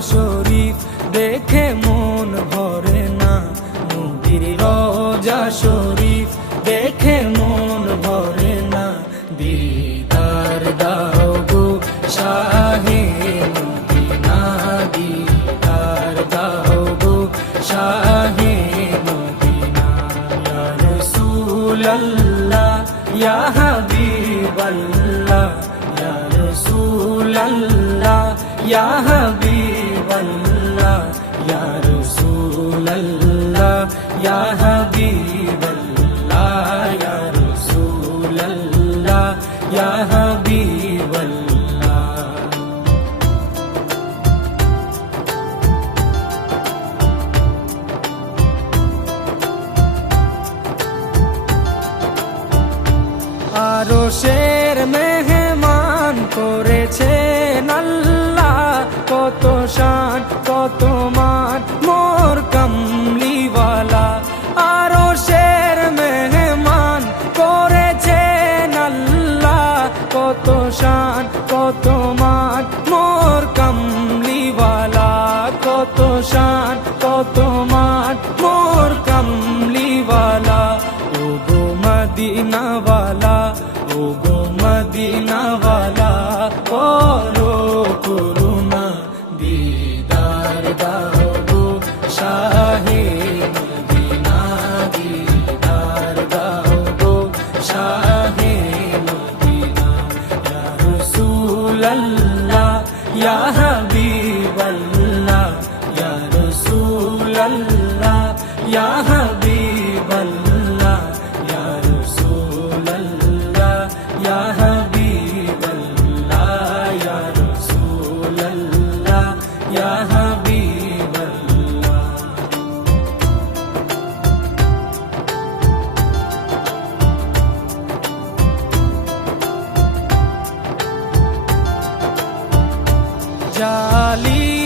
শরীফ, দেখে মন ভরে না। নবীর রোজা শরীফ, দেখে মন ভরে না। দিদার দাও গো শাহে ইয়া ইয়া হাবিবাল্লাহ ইয়া রাসূলাল্লাহ ইয়া হাবিবাল্লাহ ইয়া রাসূলাল্লাহ ইয়া হাবিবাল্লাহ। আরও শের মদিনাওয়ালা 家里。